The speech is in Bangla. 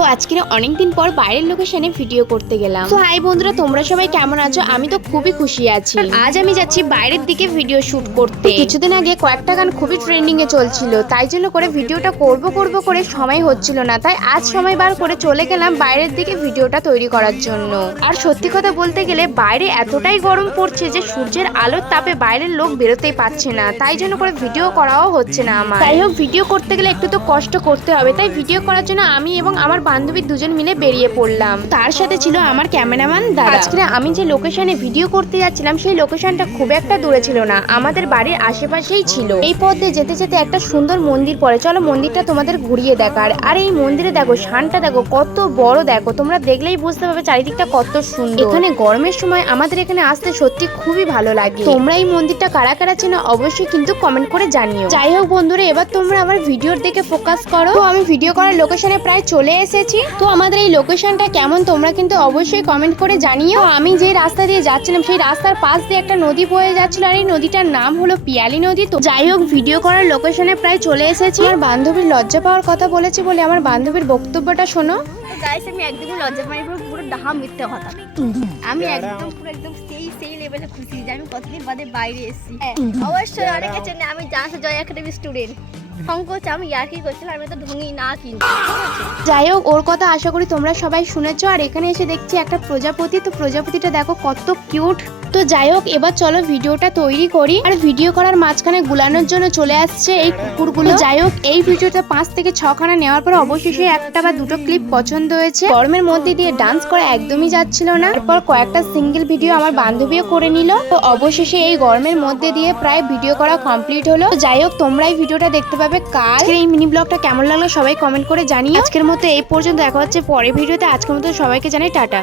তো আজকে অনেকদিন পর বাইরের লোকেশনে ভিডিও করতে গেলাম। তো হাই বন্ধুরা, তোমরা সবাই কেমন আছো? আমি তো খুবই খুশি আছি। আজ আমি যাচ্ছি বাইরের দিকে ভিডিও শুট করতে। কিছুদিন আগে কয়েকটা গান খুবই ট্রেন্ডিং এ চলছিল, তাই জন্য করে ভিডিওটা করব করে সময় হচ্ছিল না, তাই আজ সময় বার করে চলে গেলাম বাইরের দিকে ভিডিওটা তৈরি করার জন্য। আর সত্যি কথা বলতে গেলে বাইরে এতটাই গরম পড়ছে যে সূর্যের আলোর তাপে বাইরের লোক বেরোতেই পারছে না, তাই জন্য করে ভিডিও করাও হচ্ছে না আমার। যাই হোক, ভিডিও করতে গেলে একটু তো কষ্ট করতে হবে, তাই ভিডিও করার জন্য আমি এবং আমার বান্ধবী দুজন মিলে বেরিয়ে পড়লাম। তার সাথে ছিল আমার ক্যামেরাম্যান দাদা। আজকে আমি যে লোকেশনে ভিডিও করতে যাচ্ছিলাম সেই লোকেশনটা খুব একটা দূরে ছিল না, আমাদের বাড়ির আশেপাশেই ছিল। এই পথ দিয়ে যেতে যেতে একটা সুন্দর মন্দির পড়ে, চলো মন্দিরটা তোমাদের ঘুরিয়ে দেখার। আর এই মন্দিরে দেখো শানটা দেখো কত বড়, দেখো তোমরা দেখলেই বুঝতে পারবে চারিদিকটা কত সুন্দর। এখানে গরমের সময় আমাদের এখানে আসতে সত্যি খুবই ভালো লাগে। তোমরা এই মন্দিরটা কারা কারা চেনো অবশ্যই কিন্তু কমেন্ট করে জানিও। যাই হোক বন্ধুরা, এবার তোমরা আমার ভিডিওর দিকে ফোকাস করো। তো আমি ভিডিও করার লোকেশনে প্রায় চলে এসেছি। তো আমাদের এই লোকেশনটা কেমন তোমরা কিন্তু অবশ্যই কমেন্ট করে জানিও। আমি যে রাস্তা দিয়ে যাচ্ছিলাম সেই রাস্তার পাশ দিয়ে একটা নদী বয়ে যাচ্ছিল, আর এই নদীটার নাম হলো পিয়ালি নদী। তো যাই হোক, ভিডিও করার লোকেশনে প্রায় চলে এসেছি। আমার বান্ধবীর লজ্জা পাওয়ার কথা বলেছি বলে আমার বান্ধবীর বক্তব্যটা শোনো। গাইস, আমি একদমই লজ্জা পাই, পুরো ডাহা মিথ্যে কথা। আমি একদম সেই লেভেলে খুশি যে আমি কতদিন বাদে বাইরে এসেছি। অবশ্যই অনেকে চেনে, আমি জানাসে জয় একাডেমি স্টুডেন্ট। সংকোচ আমি ইয়ার্কি করছিলাম, আমি তো ঢঙি না কিন্তু। যাই হোক, ওর কথা আশা করি তোমরা সবাই শুনেছো। আর এখানে এসে দেখছি একটা প্রজাপতি, তো প্রজাপতিটা দেখো কত কিউট। তো যাই হোক, এবার চলো ভিডিওটা তৈরি করি। আর ভিডিও করার মাঝখানে গুলানোর জন্য চলে আসছে এই কুকুরগুলো। যাই হোক, এই ভিডিওটা 5 থেকে 6 খানা নেওয়ার পর অবশেষে একটা বা দুটো ক্লিপ পছন্দ হয়েছে। গরমের মধ্যে দিয়ে ডান্স করা একদমই যাচ্ছিল না। এরপর কয়েকটা সিঙ্গেল ভিডিও আমার বান্ধবীও করে নিল। তো অবশেষে এই গরমের মধ্যে দিয়ে প্রায় ভিডিও করা কমপ্লিট হলো। যাই হোক, তোমরা এই ভিডিওটা দেখতে পাবে কাল। এই মিনি ব্লগটা কেমন লাগলো সবাই কমেন্ট করে জানিও। আজকের মতো এই পর্যন্ত, দেখা হচ্ছে পরের ভিডিওতে। আজকের মতো সবাইকে জানাই টাটা।